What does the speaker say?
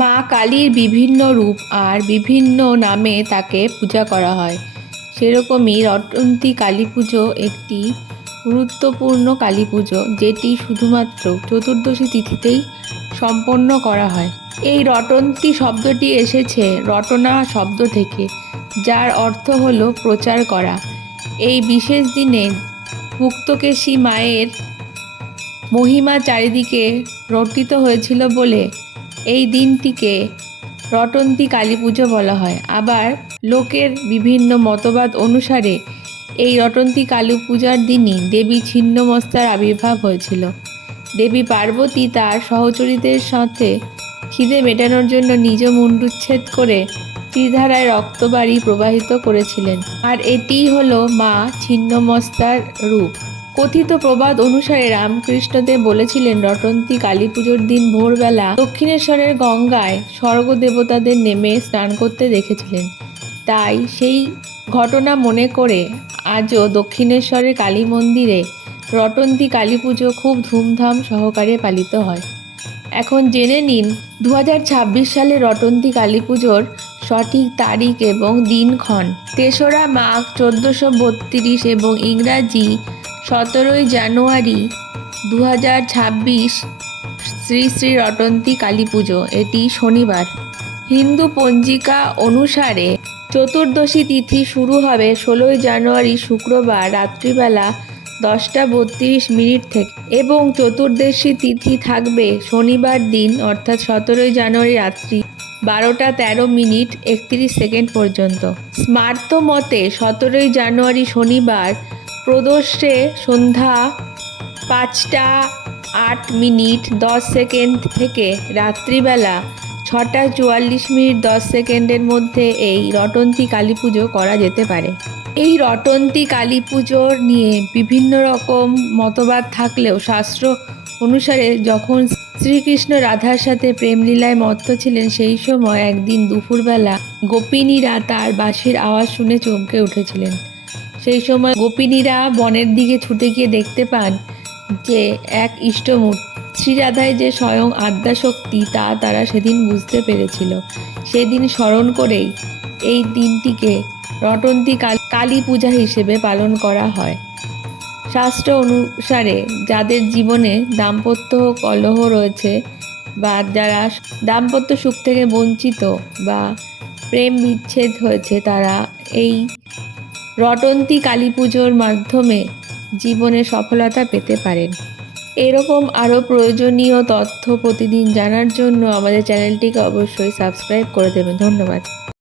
মা কালীর বিভিন্ন রূপ আর বিভিন্ন নামে তাকে পূজা করা হয়। সেরকমই রটন্তী কালী পুজো একটি গুরুত্বপূর্ণ কালী পুজো, যেটি শুধুমাত্র চতুর্দশী তিথিতেই সম্পন্ন করা হয়। এই রটন্তী শব্দটি এসেছে রটনা শব্দ থেকে, যার অর্থ হলো প্রচার করা। এই বিশেষ দিনে মুক্তকেশী মায়ের মহিমা চারিদিকে রটিত হয়েছিল বলে এই দিনটিকে রটন্তী কালী পুজো বলা হয়। আবার লোকের বিভিন্ন মতবাদ অনুসারে এই রটন্তী কালী পূজার দিনই দেবী ছিন্নমস্তার আবির্ভাব হয়েছিল। দেবী পার্বতী তার সহচরীদের সাথে খিদে মেটানোর জন্য নিজ মুণ্ডুচ্ছেদ করে ত্রিধারায় রক্তবাড়ি প্রবাহিত করেছিলেন, আর এটিই হলো মা ছিন্নমস্তার রূপ। কথিত প্রবাদ অনুসারে রামকৃষ্ণদেব বলেছিলেন, রটন্তী কালী পুজোর দিন ভোরবেলা দক্ষিণেশ্বরের গঙ্গায় স্বর্গ দেবতাদের নেমে স্নান করতে দেখেছিলেন। তাই সেই ঘটনা মনে করে আজও দক্ষিণেশ্বরের কালী মন্দিরে রটন্তী কালী পুজো খুব ধুমধাম সহকারে পালিত হয়। এখন জেনে নিন 2026 সালে রটন্তী কালী পুজোর সঠিক তারিখ এবং দিনক্ষণ। 3রা মাঘ 1432 এবং ইংরাজি 17 জানুয়ারি 2026 শ্রী শ্রী রটন্তী কালী পুজো। এটি শনিবার। হিন্দু পঞ্জিকা অনুসারে চতুর্দশী তিথি শুরু হবে 16 জানুয়ারি শুক্রবার রাত্রিবেলা 10:32 থেকে এবং চতুর্দশী তিথি থাকবে শনিবার দিন অর্থাৎ 17 জানুয়ারি রাত্রি 12:13 পর্যন্ত। স্মার্ত মতে 17 জানুয়ারি শনিবার প্রদোষে সন্ধ্যা 5:08:10 থেকে রাত্রিবেলা 6:44:10 মধ্যে এই রটন্তী কালী পুজো করা যেতে পারে। এই রটন্তী কালী পুজোর নিয়ে বিভিন্ন রকম মতবাদ থাকলেও শাস্ত্র অনুসারে যখন শ্রীকৃষ্ণ রাধার সাথে প্রেমলীলায় মত্ত ছিলেন, সেই সময় একদিন দুপুরবেলা গোপিনীরা তার বাঁশির আওয়াজ শুনে চমকে উঠেছিলেন। সেই সময় গোপিনীরা বনের দিকে ছুটে গিয়ে দেখতে পান যে এক ইষ্টমূর্তি শ্রীরাধায় যে স্বয়ং আদ্যাশক্তি, তা তারা সেদিন বুঝতে পেরেছিল। সেদিন স্মরণ করেই এই দিনটিকে রটন্তী কালী পূজা হিসেবে পালন করা হয়। শাস্ত্র অনুসারে যাদের জীবনে দাম্পত্য কলহ রয়েছে বা যারা দাম্পত্য সুখ থেকে বঞ্চিত বা প্রেম বিচ্ছেদ হয়েছে, তারা এই রটন্তী কালী পুজোর মাধ্যমে জীবনে সফলতা পেতে পারেন। এরকম আরও প্রয়োজনীয় তথ্য প্রতিদিন জানার জন্য আমাদের চ্যানেলটিকে অবশ্যই সাবস্ক্রাইব করে দেবেন। ধন্যবাদ।